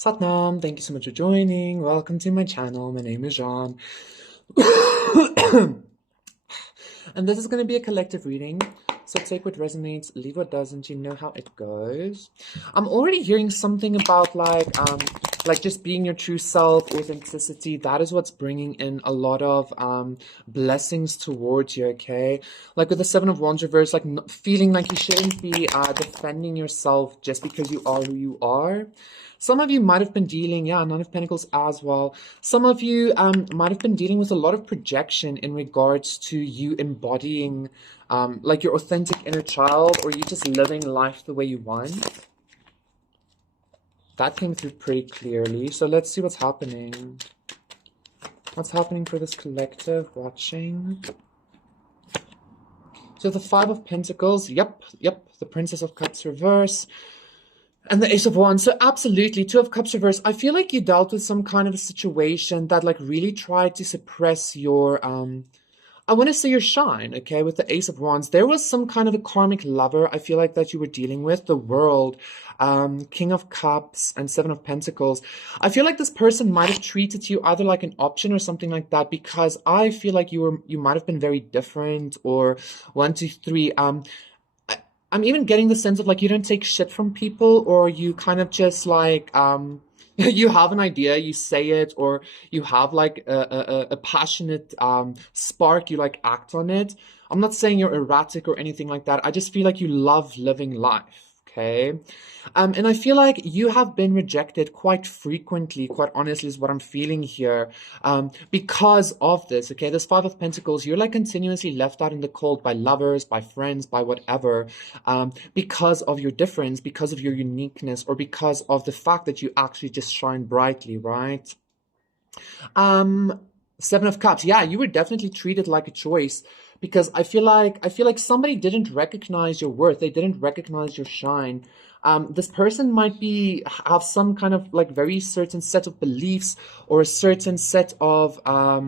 Satnam, thank you so much for joining. Welcome to my channel. My name is Jean. And this is going to be a collective reading. So take what resonates, leave what doesn't. You know how it goes. I'm already hearing something about like just being your true self, authenticity. That is what's bringing in a lot of blessings towards you, okay? Like with the Seven of Wands reverse, like feeling like you shouldn't be defending yourself just because you are who you are. Some of you might have been dealing, Nine of Pentacles as well. Some of you might have been dealing with a lot of projection in regards to you embodying like your authentic inner child, or you just living life the way you want. That came through pretty clearly. So let's see what's happening. What's happening for this collective watching? So the Five of Pentacles, yep, the Princess of Cups reverse. And the Ace of Wands. So absolutely, Two of Cups reverse. I feel like you dealt with some kind of a situation that like really tried to suppress your, I want to say your shine, okay, with the Ace of Wands. There was some kind of a karmic lover, I feel like, that you were dealing with. The World, King of Cups, and Seven of Pentacles. I feel like this person might have treated you either like an option or something like that, because I feel like you might have been very different, or one, two, three, I'm even getting the sense of like you don't take shit from people, or you kind of just like you have an idea, you say it, or you have like a passionate spark, you like act on it. I'm not saying you're erratic or anything like that. I just feel like you love living life, okay? And I feel like you have been rejected quite frequently, quite honestly, is what I'm feeling here, because of this, okay? This Five of Pentacles, you're like continuously left out in the cold by lovers, by friends, by whatever, because of your difference, because of your uniqueness, or because of the fact that you actually just shine brightly, right? Seven of Cups, yeah, you were definitely treated like a choice, because I feel like somebody didn't recognize your worth. They didn't recognize your shine. This person might have some kind of like very certain set of beliefs, or a certain set of I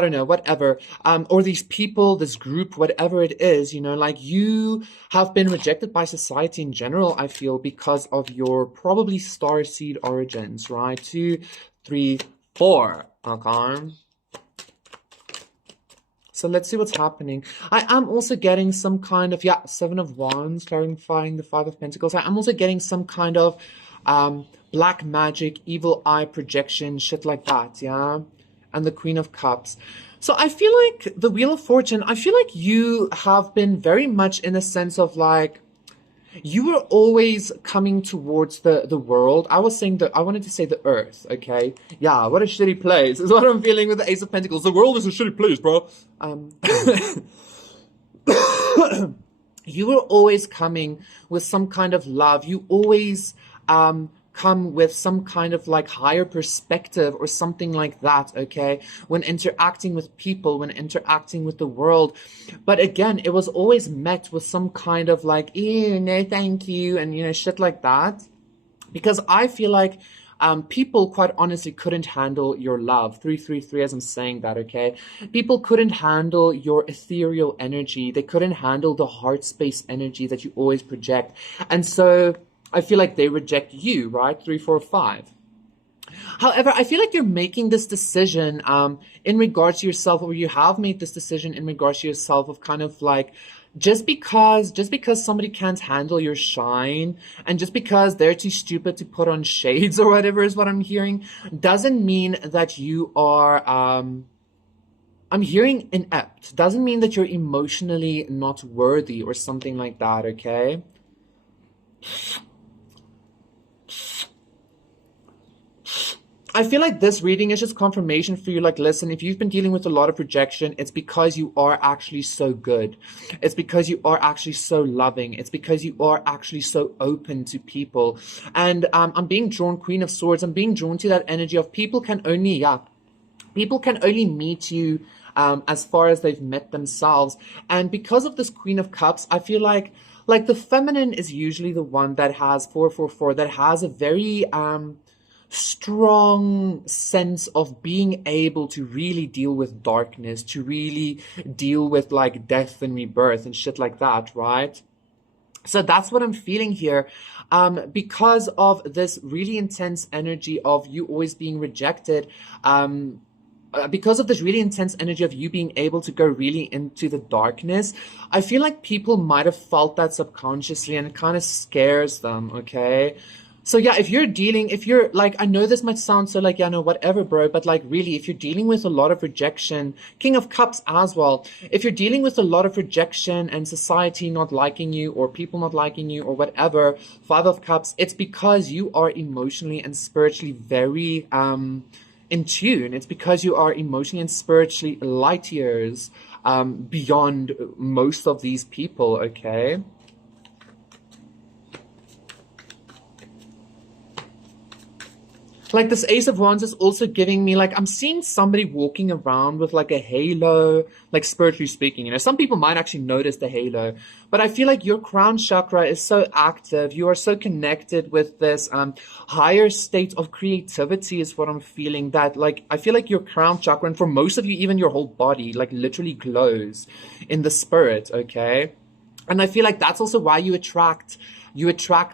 don't know, whatever, or these people, this group, whatever it is, you know, like you have been rejected by society in general, I feel, because of your probably starseed origins, right? 2, 3, 4, okay? So let's see what's happening. I am also getting some kind of, Seven of Wands, clarifying the Five of Pentacles. I am also getting some kind of black magic, evil eye projection, shit like that, yeah? And the Queen of Cups. So I feel like the Wheel of Fortune, I feel like you have been very much in a sense of like, you were always coming towards the world. I wanted to say the earth, okay? Yeah, what a shitty place is what I'm feeling with the Ace of Pentacles. The world is a shitty place, bro. You were always coming with some kind of love. You always come with some kind of like higher perspective or something like that, okay, when interacting with people, when interacting with the world. But again, it was always met with some kind of like, ew, no thank you, and you know, shit like that, because I feel like people quite honestly couldn't handle your love. 333, as I'm saying that, okay? People couldn't handle your ethereal energy. They couldn't handle the heart space energy that you always project. And so I feel like they reject you, right? 3, 4, 5. However, I feel like you're making this decision in regards to yourself, or you have made this decision in regards to yourself, of kind of like, just because somebody can't handle your shine, and just because they're too stupid to put on shades or whatever is what I'm hearing, doesn't mean that you are I'm hearing inept. Doesn't mean that you're emotionally not worthy or something like that, okay? I feel like this reading is just confirmation for you. Like, listen, if you've been dealing with a lot of rejection, it's because you are actually so good. It's because you are actually so loving. It's because you are actually so open to people. And I'm being drawn, Queen of Swords. I'm being drawn to that energy of people can only meet you as far as they've met themselves. And because of this Queen of Cups, I feel like the feminine is usually the one that has 444, that has a very strong sense of being able to really deal with darkness, to really deal with like death and rebirth and shit like that, right? So that's what I'm feeling here. Because of this really intense energy of you always being rejected, um, because of this really intense energy of you being able to go really into the darkness, I feel like people might have felt that subconsciously and it kind of scares them, okay? So yeah, if you're like, I know this might sound so like, yeah, no, whatever, bro, but like really, if you're dealing with a lot of rejection, King of Cups as well, if you're dealing with a lot of rejection and society not liking you or people not liking you or whatever, Five of Cups, it's because you are emotionally and spiritually very, in tune. It's because you are emotionally and spiritually light years beyond most of these people, okay? Like this Ace of Wands is also giving me like I'm seeing somebody walking around with like a halo, like spiritually speaking. You know, some people might actually notice the halo, but I feel like your crown chakra is so active. You are so connected with this higher state of creativity is what I'm feeling. That like I feel like your crown chakra, and for most of you, even your whole body, like literally glows in the spirit. Okay. And I feel like that's also why you attract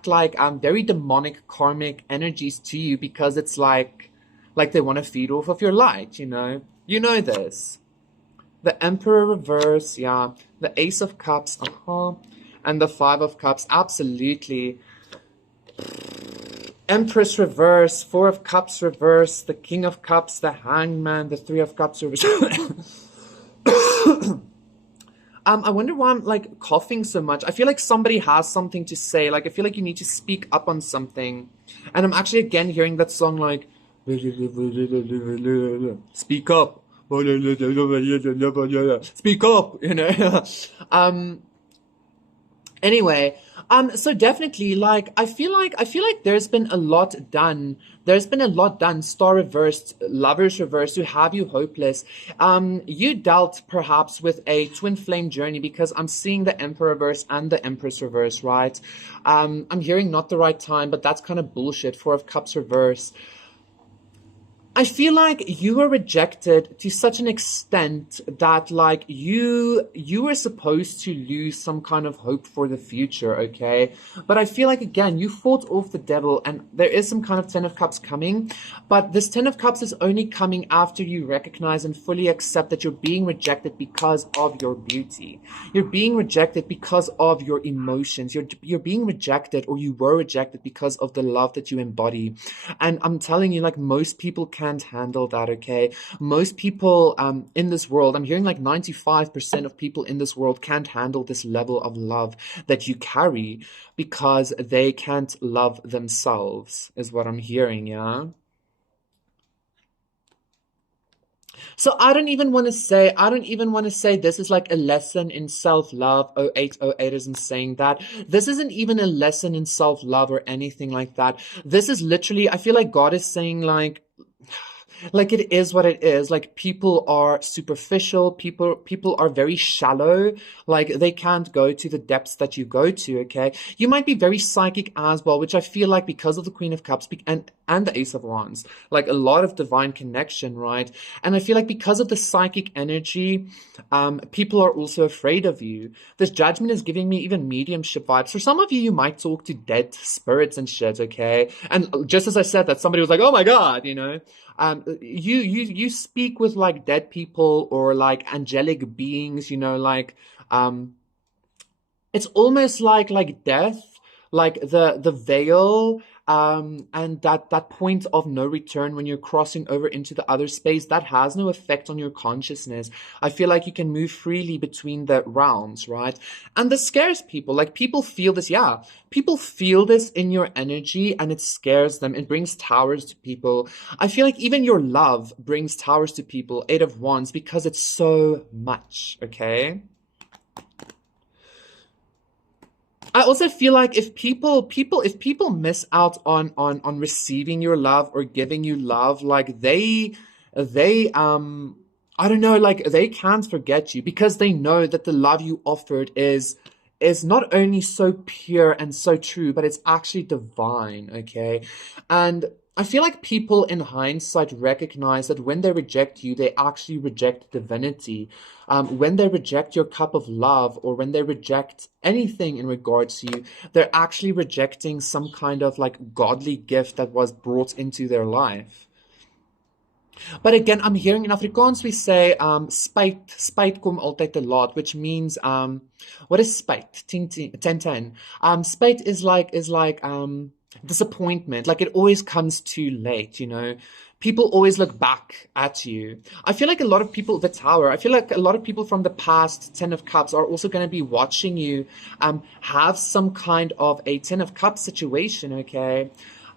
like very demonic karmic energies to you, because it's like they want to feed off of your light, you know. You know this. The Emperor reverse, yeah. The Ace of Cups, uh-huh. And the Five of Cups, absolutely. Empress reverse, Four of Cups reverse, the King of Cups, the Hangman, the Three of Cups reverse. I wonder why I'm like coughing so much. I feel like somebody has something to say. Like I feel like you need to speak up on something. And I'm actually again hearing that song like speak up. Speak up, you know. Anyway, so definitely, like, I feel like there's been a lot done. There's been a lot done. Star reversed, lovers reversed, to have you hopeless. You dealt perhaps with a twin flame journey, because I'm seeing the Emperor reverse and the Empress reverse, right? I'm hearing not the right time, but that's kind of bullshit. Four of Cups reverse. I feel like you were rejected to such an extent that like you were supposed to lose some kind of hope for the future, okay? But I feel like again you fought off the devil, and there is some kind of Ten of Cups coming, but this Ten of Cups is only coming after you recognize and fully accept that you're being rejected because of your beauty. You're being rejected because of your emotions. You're being rejected, or you were rejected, because of the love that you embody. And I'm telling you, like, most people can't handle that, okay? Most people in this world, I'm hearing like 95% of people in this world can't handle this level of love that you carry, because they can't love themselves, is what I'm hearing, yeah? So I don't even want to say this is like a lesson in self-love. 0808 isn't saying that. This isn't even a lesson in self-love or anything like that. This is literally, I feel like God is saying like it is what it is. Like people are superficial, people are very shallow. Like they can't go to the depths that you go to, okay? You might be very psychic as well, which I feel like because of the Queen of Cups and the Ace of Wands, like a lot of divine connection, right? And I feel like because of the psychic energy, people are also afraid of you. This Judgment is giving me even mediumship vibes. For some of you, you might talk to dead spirits and shit, okay? And just as I said that, somebody was like, "Oh my God," you know. You speak with like dead people or like angelic beings, you know, like it's almost like death, like the veil, and that point of no return when you're crossing over into the other space, that has no effect on your consciousness. I feel like you can move freely between the realms, right? And this scares people. Like people feel this, yeah, people feel this in your energy, and it scares them. It brings towers to people. I feel like even your love brings towers to people. Eight of Wands, because it's so much, okay? I also feel like if people miss out on receiving your love or giving you love, like they I don't know, like they can't forget you, because they know that the love you offered is not only so pure and so true, but it's actually divine, okay? And I feel like people in hindsight recognize that when they reject you, they actually reject divinity. When they reject your cup of love, or when they reject anything in regards to you, they're actually rejecting some kind of like godly gift that was brought into their life. But again, I'm hearing in Afrikaans we say spyt kom altyd te laat, which means what is spyt? 10. Spyt is like disappointment. Like it always comes too late, you know. People always look back at you. I feel like a lot of people, the Tower, I feel like a lot of people from the past Ten of Cups are also going to be watching you have some kind of a Ten of Cups situation, okay?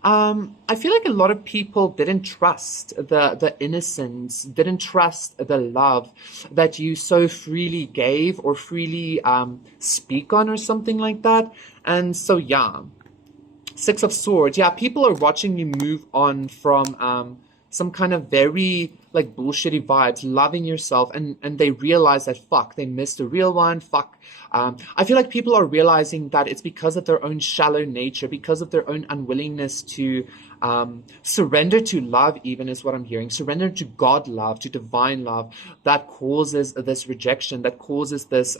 I feel like a lot of people didn't trust the innocence, didn't trust the love that you so freely gave or freely speak on or something like that. And so, yeah. Six of Swords. Yeah, people are watching you move on from some kind of very like bullshitty vibes, loving yourself, and they realize that fuck, they missed the real one. Fuck. I feel like people are realizing that it's because of their own shallow nature, because of their own unwillingness to surrender to love, even is what I'm hearing. Surrender to God love, to divine love, that causes this rejection, that causes this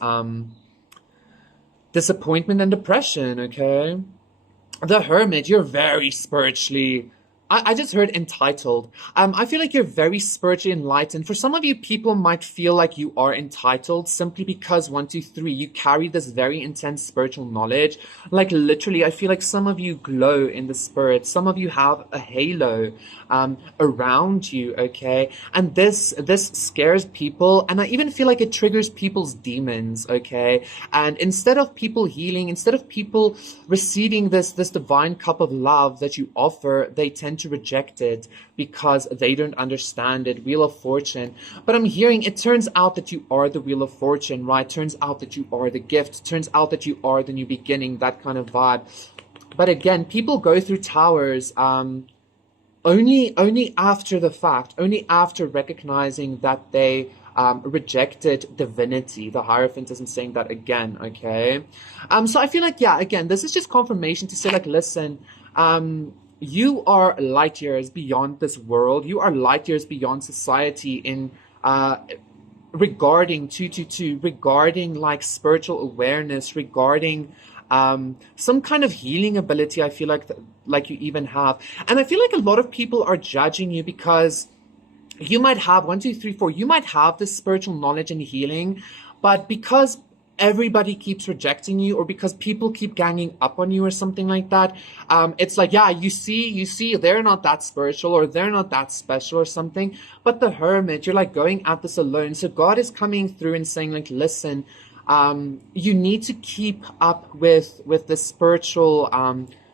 disappointment and depression, okay? The Hermit, you're very spiritually. I just heard entitled. I feel like you're very spiritually enlightened. For some of you, people might feel like you are entitled simply because 1, 2, 3, you carry this very intense spiritual knowledge. Like literally, I feel like some of you glow in the spirit. Some of you have a halo around you, okay? And this scares people, and I even feel like it triggers people's demons, okay? And instead of people healing, instead of people receiving this divine cup of love that you offer, they tend to reject it because they don't understand it. Wheel of Fortune. But I'm hearing it turns out that you are the Wheel of Fortune, right? Turns out that you are the gift. Turns out that you are the new beginning, that kind of vibe. But again, people go through towers only after the fact, only after recognizing that they rejected divinity. The Hierophant isn't saying that again, okay? So I feel like, yeah, again, this is just confirmation to say, like, listen, you are light years beyond this world. You are light years beyond society in regarding 222, regarding like spiritual awareness, regarding some kind of healing ability. I feel like you even have, and I feel like a lot of people are judging you because you might have 1, 2, 3, 4. You might have this spiritual knowledge and healing, but because everybody keeps rejecting you, or because people keep ganging up on you or something like that, it's like, yeah, you see they're not that spiritual, or they're not that special or something. But the Hermit, you're like going at this alone. So God is coming through and saying, like, listen, you need to keep up with the spiritual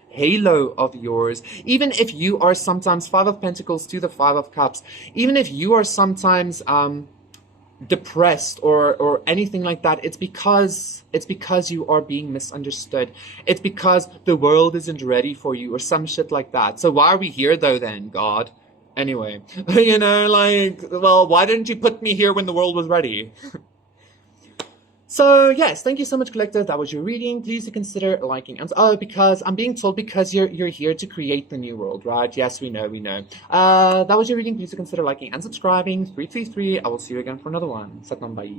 halo of yours. Even if you are sometimes 5 of Pentacles to the 5 of Cups, even if you are sometimes depressed or anything like that, it's because you are being misunderstood. It's because the world isn't ready for you, or some shit like that. So why are we here though then, God? Anyway, you know, like, well, why didn't you put me here when the world was ready? So yes, thank you so much, collective. That was your reading. Please consider liking. And because I'm being told because you're here to create the new world, right? Yes, we know. That was your reading. Please consider liking and subscribing. 333. I will see you again for another one. Satnam, bye.